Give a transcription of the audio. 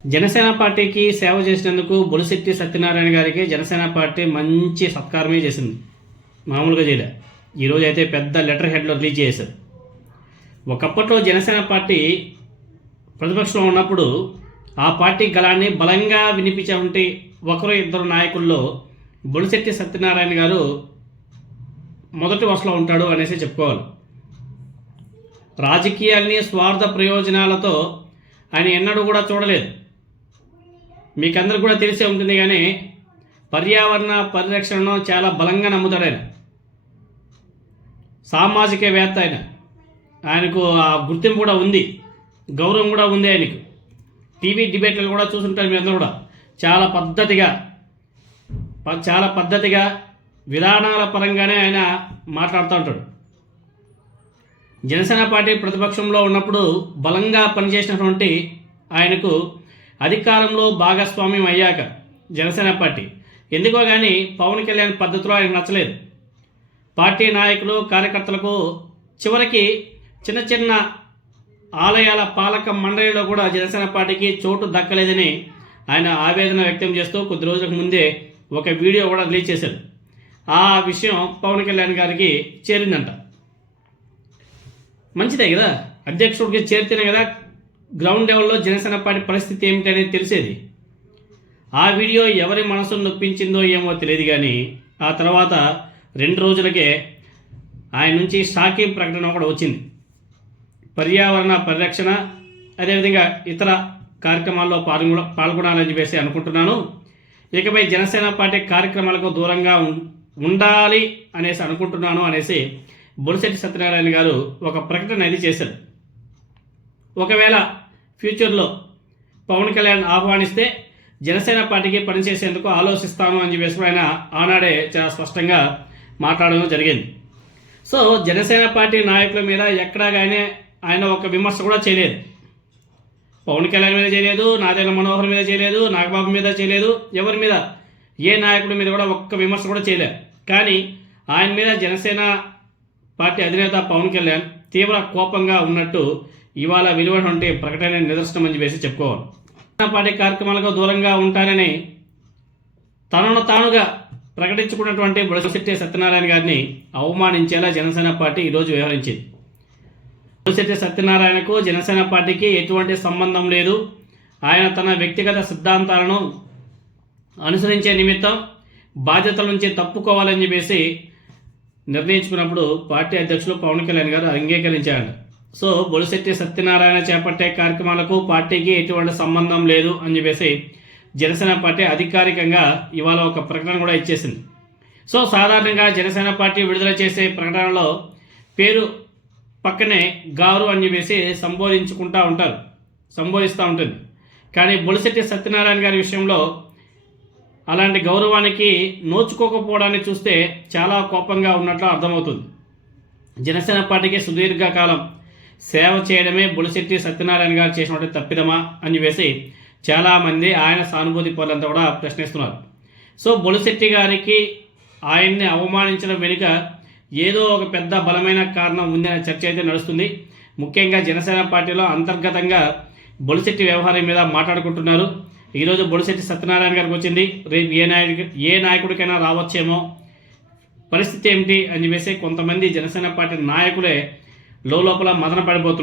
జనసేన పార్టీకి సేవ చేసినందుకు బొలిశెట్టి సత్యనారాయణ గారికి జనసేన పార్టీ మంచి సత్కారమే చేసింది. మామూలుగా చేయలే. ఈరోజు అయితే పెద్ద లెటర్ హెడ్లో రిలీజ్ చేశారు. ఒకప్పట్లో జనసేన పార్టీ ప్రతిపక్షంలో ఉన్నప్పుడు ఆ పార్టీ గళాన్ని బలంగా వినిపించే ఒకరు ఇద్దరు నాయకుల్లో బొలిశెట్టి సత్యనారాయణ గారు మొదటి వరుసలో ఉంటాడు అనేసి చెప్పుకోవాలి. రాజకీయాల్ని స్వార్థ ప్రయోజనాలతో ఆయన ఎన్నడూ కూడా చూడలేదు. మీకందరూ కూడా తెలిసే ఉంటుంది. కానీ పర్యావరణ పరిరక్షణను చాలా బలంగా నమ్ముతాడు ఆయన. సామాజికవేత్త ఆయనకు ఆ గుర్తింపు కూడా ఉంది, గౌరవం కూడా ఉంది ఆయనకు. టీవీ డిబేట్లు కూడా చూసుంటారు మీ అందరూ కూడా. చాలా పద్ధతిగా విధానాల పరంగానే ఆయన మాట్లాడుతూ ఉంటాడు. జనసేన పార్టీ ప్రతిపక్షంలో ఉన్నప్పుడు బలంగా పనిచేసినటువంటి ఆయనకు అధికారంలో భాగస్వామ్యం అయ్యాక జనసేన పార్టీ ఎందుకో కానీ పవన్ కళ్యాణ్ పద్ధతిలో ఆయనకు నచ్చలేదు. పార్టీ నాయకులు కార్యకర్తలకు చివరికి చిన్న చిన్న ఆలయాల పాలక మండలిలో కూడా జనసేన పార్టీకి చోటు దక్కలేదని ఆయన ఆవేదన వ్యక్తం చేస్తూ కొద్ది రోజులకు ముందే ఒక వీడియో కూడా రిలీజ్ చేశారు. ఆ విషయం పవన్ కళ్యాణ్ గారికి చేరిందంట. మంచిదే కదా, అధ్యక్షుడికి చేరితేనే కదా గ్రౌండ్ లెవెల్లో జనసేన పార్టీ పరిస్థితి ఏమిటనేది తెలిసేది. ఆ వీడియో ఎవరి మనసును నొప్పించిందో ఏమో తెలియదు. కానీ ఆ తర్వాత 2 రోజులకే ఆయన నుంచి షాకింగ్ ప్రకటన ఒకటి వచ్చింది. పర్యావరణ పరిరక్షణ అదేవిధంగా ఇతర కార్యక్రమాల్లో పాల్గొనాలని చెప్పేసి అనుకుంటున్నాను. ఇకపై జనసేన పార్టీ కార్యక్రమాలకు దూరంగా ఉండాలి అనేసి అనుకుంటున్నాను అనేసి బొలిశెట్టి సత్యనారాయణ గారు ఒక ప్రకటన అనేది చేశారు. ఒకవేళ ఫ్యూచర్లో పవన్ కళ్యాణ్ ఆహ్వానిస్తే జనసేన పార్టీకి పనిచేసేందుకు ఆలోచిస్తాను అని చెప్పేసి ఆయన ఆనాడే చాలా స్పష్టంగా మాట్లాడడం జరిగింది. సో జనసేన పార్టీ నాయకుల మీద ఎక్కడా కానీ ఆయన ఒక విమర్శ కూడా చేయలేదు. పవన్ కళ్యాణ్ మీద చేయలేదు, నాదెళ్ల మనోహర్ మీద చేయలేదు, నాగబాబు మీద చేయలేదు, ఎవరి మీద ఏ నాయకుడి మీద కూడా ఒక్క విమర్శ కూడా చేయలేదు. కానీ ఆయన మీద జనసేన పార్టీ అధినేత పవన్ కళ్యాణ్ తీవ్ర కోపంగా ఉన్నట్టు ఇవాళ విలువైనటువంటి ప్రకటన నిదర్శనం అని చెప్పేసి చెప్పుకోవాలి. జనసేన పార్టీ కార్యక్రమాలకు దూరంగా ఉంటానని తనను తానుగా ప్రకటించుకున్నటువంటి బొలిశెట్టి సత్యనారాయణ గారిని అవమానించేలా జనసేన పార్టీ ఈరోజు వ్యవహరించింది. బొలిశెట్టి సత్యనారాయణకు జనసేన పార్టీకి ఎటువంటి సంబంధం లేదు. ఆయన తన వ్యక్తిగత సిద్ధాంతాలను అనుసరించే నిమిత్తం బాధ్యతల నుంచి తప్పుకోవాలని చెప్పేసి నిర్ణయించుకున్నప్పుడు పార్టీ అధ్యక్షులు పవన్ కళ్యాణ్ గారు అంగీకరించారు. సో బొలిశెట్టి సత్యనారాయణ చేపట్టే కార్యక్రమాలకు పార్టీకి ఎటువంటి సంబంధం లేదు అని చెప్పేసి జనసేన పార్టీ అధికారికంగా ఇవాళ ఒక ప్రకటన కూడా ఇచ్చేసింది. సో సాధారణంగా జనసేన పార్టీ విడుదల చేసే ప్రకటనలో పేరు పక్కనే గారు అని చెప్పేసి సంబోధిస్తూ ఉంటుంది. కానీ బొలిశెట్టి సత్యనారాయణ గారి విషయంలో అలాంటి గౌరవానికి నోచుకోకపోవడాన్ని చూస్తే చాలా కోపంగా ఉన్నట్లు అర్థమవుతుంది. జనసేన పార్టీకి సుదీర్ఘకాలం సేవ చేయడమే బొలిశెట్టి సత్యనారాయణ గారు చేసినటువంటి తప్పిదమా అని చెప్పేసి చాలామంది ఆయన సానుభూతి పనులంతా కూడా ప్రశ్నిస్తున్నారు. సో బొలిశెట్టి గారికి ఆయన్ని అవమానించడం వెనుక ఏదో ఒక పెద్ద బలమైన కారణం ఉందనే చర్చ అయితే నడుస్తుంది. ముఖ్యంగా జనసేన పార్టీలో అంతర్గతంగా బొలిశెట్టి వ్యవహారం మీద మాట్లాడుకుంటున్నారు. ఈరోజు బొలిశెట్టి సత్యనారాయణ గారికి వచ్చింది, రేపు ఏ నాయకుడికైనా రావచ్చేమో, పరిస్థితి ఏమిటి అని చెప్పేసి కొంతమంది జనసేన పార్టీ నాయకులే లోపల మదన పడిపోతున్నారు.